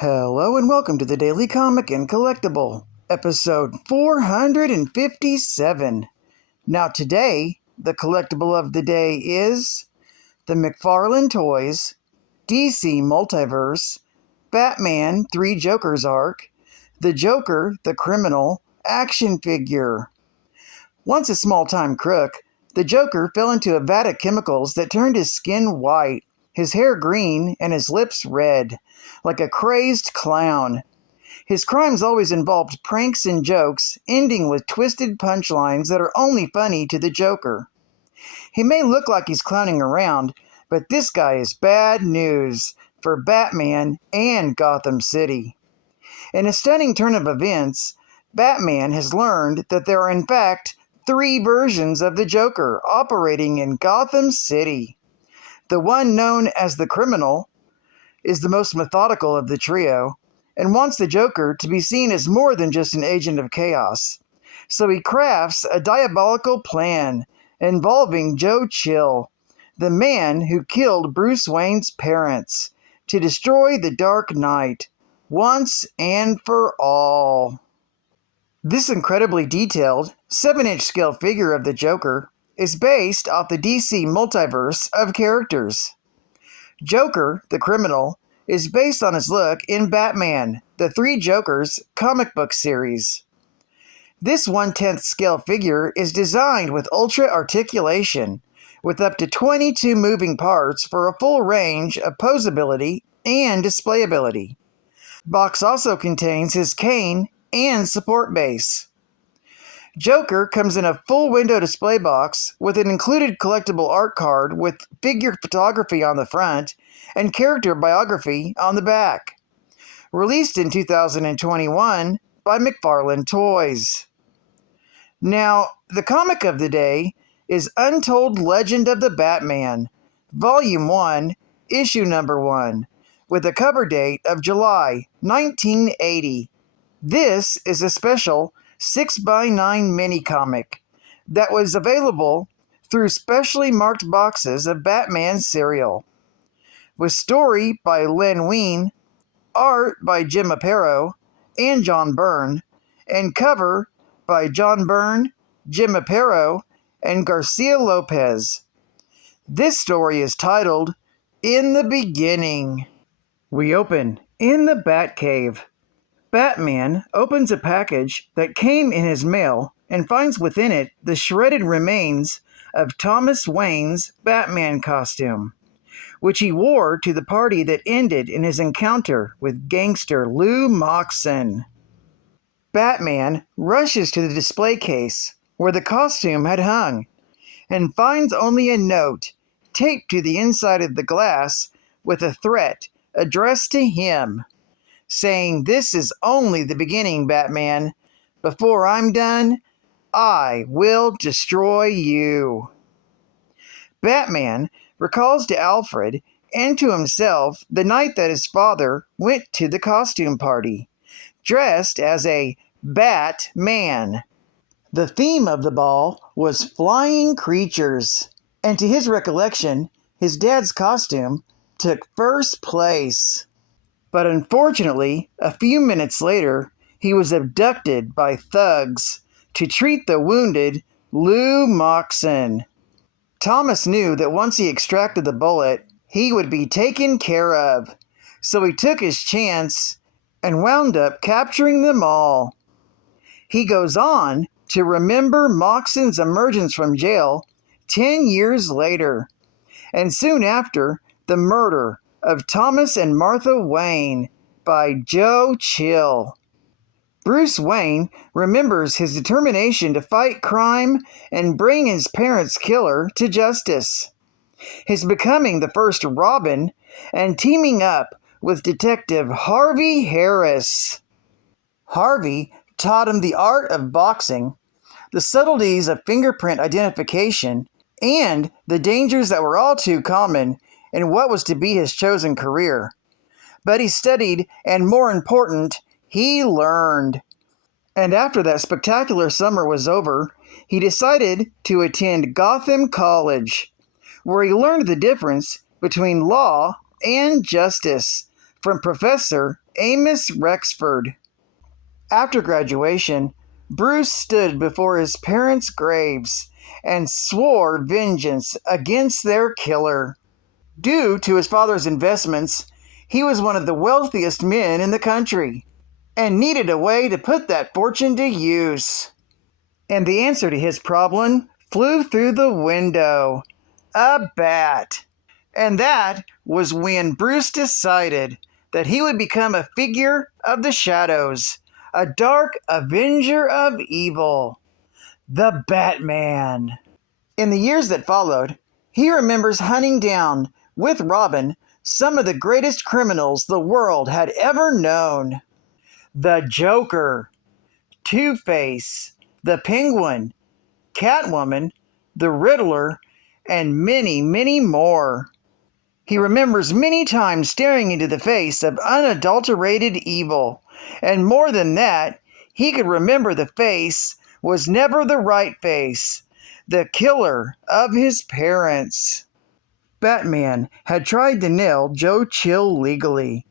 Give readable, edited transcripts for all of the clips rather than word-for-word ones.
Hello and welcome to the Daily Comic and Collectible, episode 457. Now today, the collectible of the day is the Mcfarlane Toys, DC Multiverse, Batman 3 Jokers arc, the Joker, the Criminal, action figure. Once a small-time crook, the Joker fell into a vat of chemicals that turned his skin white, his hair green, and his lips red, like a crazed clown. His crimes always involved pranks and jokes, ending with twisted punchlines that are only funny to the Joker. He may look like he's clowning around, but this guy is bad news for Batman and Gotham City. In a stunning turn of events, Batman has learned that there are in fact 3 versions of the Joker operating in Gotham City. The one known as the Criminal is the most methodical of the trio, and wants the Joker to be seen as more than just an agent of chaos. So he crafts a diabolical plan involving Joe Chill, the man who killed Bruce Wayne's parents, to destroy the Dark Knight once and for all. This incredibly detailed 7-inch scale figure of the Joker is based off the DC multiverse of characters. Joker, the Criminal, is based on his look in Batman, the 3 Jokers comic book series. This 1/10 scale figure is designed with ultra articulation, with up to 22 moving parts for a full range of posability and displayability. Box also contains his cane and support base. Joker comes in a full window display box with an included collectible art card with figure photography on the front and character biography on the back. Released in 2021 by Mcfarlane Toys. Now, the comic of the day is Untold Legend of the Batman, Volume 1, Issue Number 1, with a cover date of July 1980. This is a special 6x9 mini-comic that was available through specially marked boxes of Batman cereal. With story by Len Wein, art by Jim Aparo and John Byrne, and cover by John Byrne, Jim Aparo, and Garcia Lopez. This story is titled, In the Beginning. We open in the Batcave. Batman opens a package that came in his mail and finds within it the shredded remains of Thomas Wayne's Batman costume, which he wore to the party that ended in his encounter with gangster Lou Moxon. Batman rushes to the display case where the costume had hung and finds only a note taped to the inside of the glass with a threat addressed to him, saying, "This is only the beginning, Batman. Before I'm done, I will destroy you." Batman recalls to Alfred and to himself the night that his father went to the costume party, dressed as a Batman. The theme of the ball was flying creatures, and to his recollection, his dad's costume took first place. But unfortunately, a few minutes later, he was abducted by thugs to treat the wounded Lou Moxon. Thomas knew that once he extracted the bullet, he would be taken care of, so he took his chance and wound up capturing them all. He goes on to remember Moxon's emergence from jail 10 years later, and soon after, the murder of Thomas and Martha Wayne by Joe Chill. Bruce Wayne remembers his determination to fight crime and bring his parents' killer to justice, his becoming the first Robin, and teaming up with Detective Harvey Harris. Harvey taught him the art of boxing, the subtleties of fingerprint identification, and the dangers that were all too common in what was to be his chosen career. But he studied, and more important, he learned. And after that spectacular summer was over, he decided to attend Gotham College, where he learned the difference between law and justice from Professor Amos Rexford. After graduation, Bruce stood before his parents' graves and swore vengeance against their killer. Due to his father's investments, he was one of the wealthiest men in the country and needed a way to put that fortune to use. And the answer to his problem flew through the window: a bat. And that was when Bruce decided that he would become a figure of the shadows, a dark avenger of evil, the Batman. In the years that followed, he remembers hunting down, with Robin, some of the greatest criminals the world had ever known. The Joker, Two-Face, the Penguin, Catwoman, the Riddler, and many, many more. He remembers many times staring into the face of unadulterated evil, and more than that, he could remember the face was never the right face, the killer of his parents. Batman had tried to nail Joe Chill legally,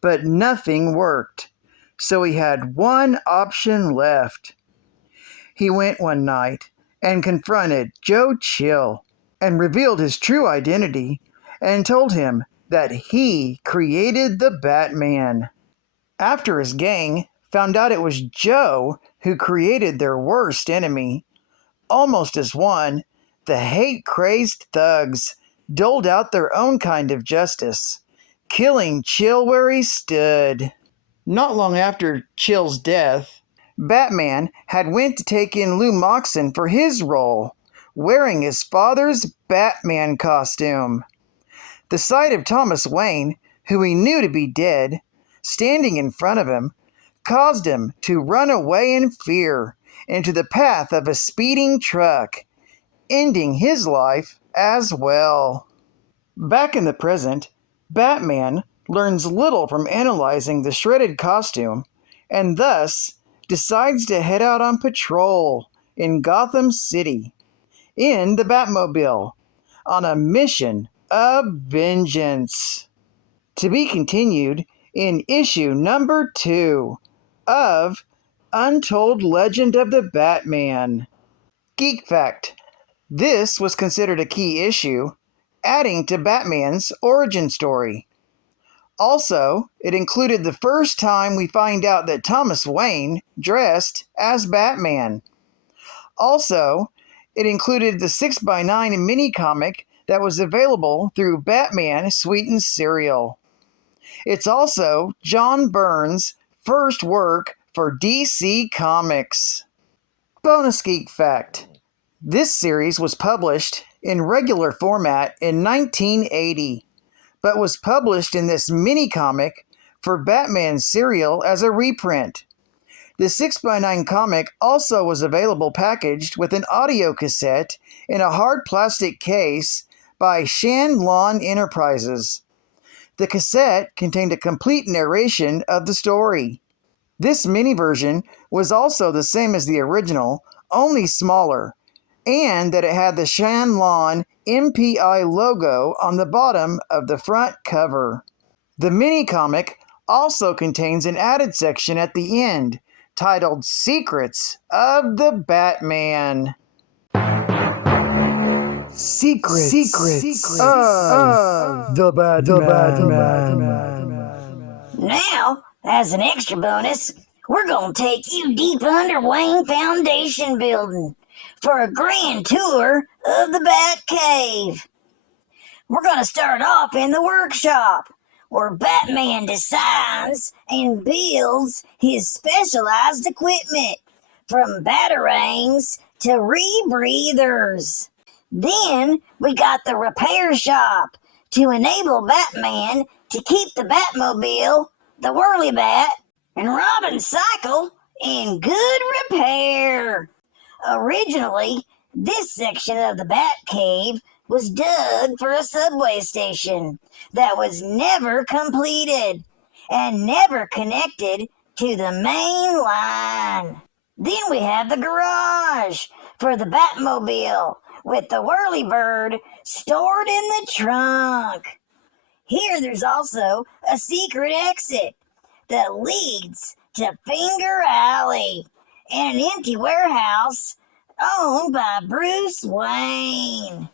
but nothing worked, so he had one option left. He went one night and confronted Joe Chill and revealed his true identity and told him that he created the Batman. After his gang found out it was Joe who created their worst enemy, almost as one, the hate-crazed thugs doled out their own kind of justice, killing Chill where he stood. Not long after Chill's death, Batman had went to take in Lou Moxon for his role, wearing his father's Batman costume. The sight of Thomas Wayne, who he knew to be dead, standing in front of him, caused him to run away in fear into the path of a speeding truck, ending his life as well. Back in the present, Batman learns little from analyzing the shredded costume, and thus decides to head out on patrol in Gotham City, in the Batmobile, on a mission of vengeance. To be continued in issue number 2 of Untold Legend of the Batman. Geek Fact: this was considered a key issue, adding to Batman's origin story. Also, it included the first time we find out that Thomas Wayne dressed as Batman. Also, it included the 6x9 mini-comic that was available through Batman Sweetened Cereal. It's also John Byrne's first work for DC Comics. Bonus Geek Fact: this series was published in regular format in 1980, but was published in this mini-comic for Batman Cereal as a reprint. The 6x9 comic also was available packaged with an audio cassette in a hard plastic case by Shan Lawn Enterprises. The cassette contained a complete narration of the story. This mini version was also the same as the original, only smaller, and that it had the Shan Lawn MPI logo on the bottom of the front cover. The mini comic also contains an added section at the end titled Secrets of the Batman. Secrets of the Batman. Now, as an extra bonus, we're going to take you deep under Wayne Foundation building for a grand tour of the Bat Cave. We're going to start off in the workshop, where Batman designs and builds his specialized equipment, from batarangs to rebreathers. Then we got the repair shop to enable Batman to keep the Batmobile, the Whirly Bat, and Robin's cycle in good repair. Originally, this section of the Bat Cave was dug for a subway station that was never completed and never connected to the main line. Then we have the garage for the Batmobile with the Whirlybird stored in the trunk. Here there's also a secret exit that leads to Finger Alley and an empty warehouse owned by Bruce Wayne.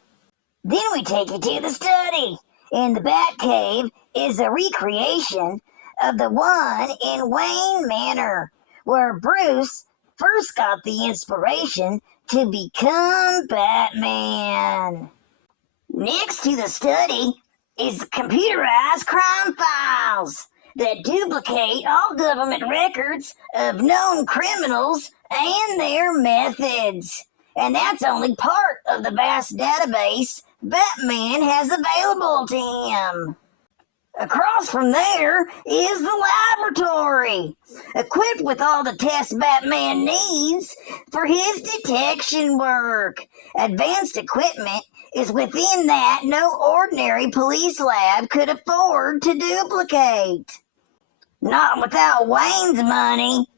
Then we take you to the study, and the Batcave is a recreation of the one in Wayne Manor, where Bruce first got the inspiration to become Batman. Next to the study is computerized crime files that duplicate all government records of known criminals and their methods. And that's only part of the vast database Batman has available to him. Across from there is the laboratory, equipped with all the tests Batman needs for his detection work. Advanced equipment is within that no ordinary police lab could afford to duplicate. Not without Wayne's money.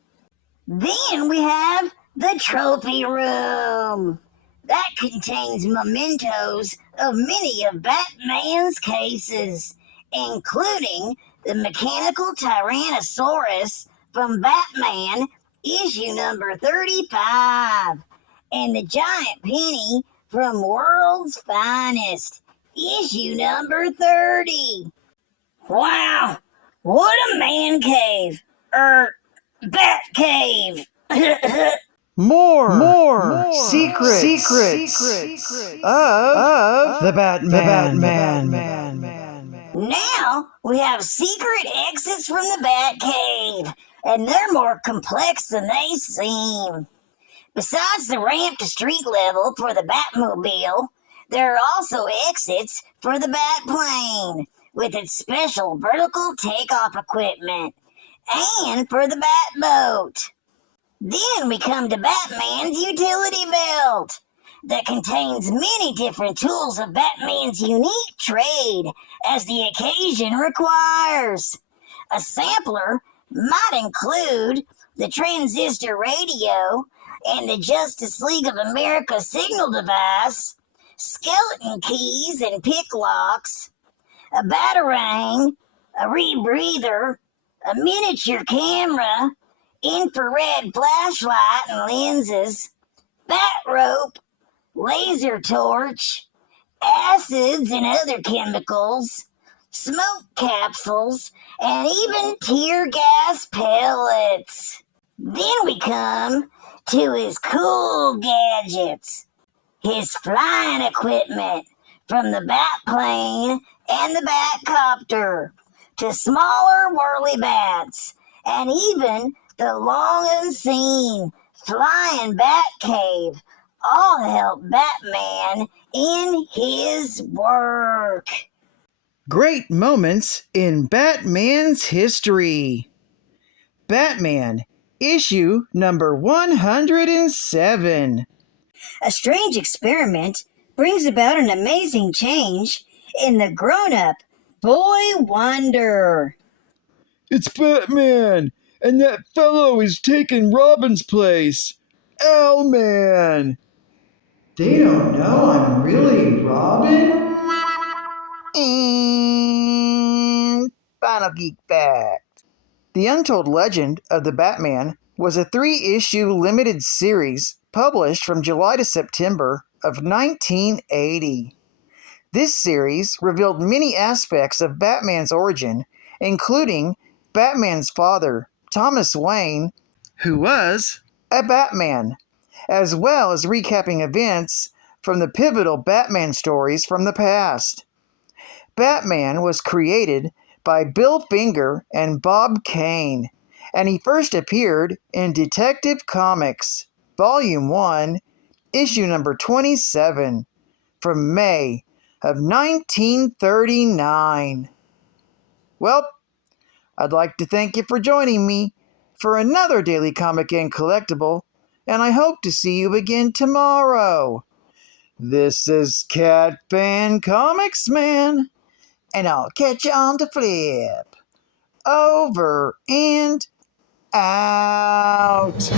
Then we have the trophy room. That contains mementos of many of Batman's cases, including the mechanical Tyrannosaurus from Batman issue number 35 and the giant penny from World's Finest issue number 30. Wow, what a man cave, bat cave. More secrets of the Batman. Now we have secret exits from the Batcave, and they're more complex than they seem. Besides the ramp to street level for the Batmobile, there are also exits for the Batplane, with its special vertical takeoff equipment, and for the Batboat. Then we come to Batman's utility belt that contains many different tools of Batman's unique trade as the occasion requires. A sampler might include the transistor radio and the Justice League of America signal device, skeleton keys and pick locks, a batarang, a rebreather, a miniature camera, infrared flashlight and lenses, bat rope, laser torch, acids and other chemicals, smoke capsules, and even tear gas pellets. Then we come to his cool gadgets, his flying equipment, from the Batplane and the Batcopter to smaller whirly bats, and even the long unseen flying Batcave all help Batman in his work. Great moments in Batman's history. Batman, issue number 107. A strange experiment brings about an amazing change in the grown-up boy wonder. It's Batman, and that fellow is taking Robin's place. Owlman. They don't know I'm really Robin? And final geek fact. The Untold Legend of the Batman was a 3-issue limited series published from July to September of 1980. This series revealed many aspects of Batman's origin, including Batman's father, Thomas Wayne, who was a Batman, as well as recapping events from the pivotal Batman stories from the past. Batman was created by Bill Finger and Bob Kane, and he first appeared in Detective Comics, Volume 1, issue number 27, from May of 1939. Well, I'd like to thank you for joining me for another Daily Comic and Collectible, and I hope to see you again tomorrow. This is Cat Fan Comics Man, and I'll catch you on the flip. Over and out.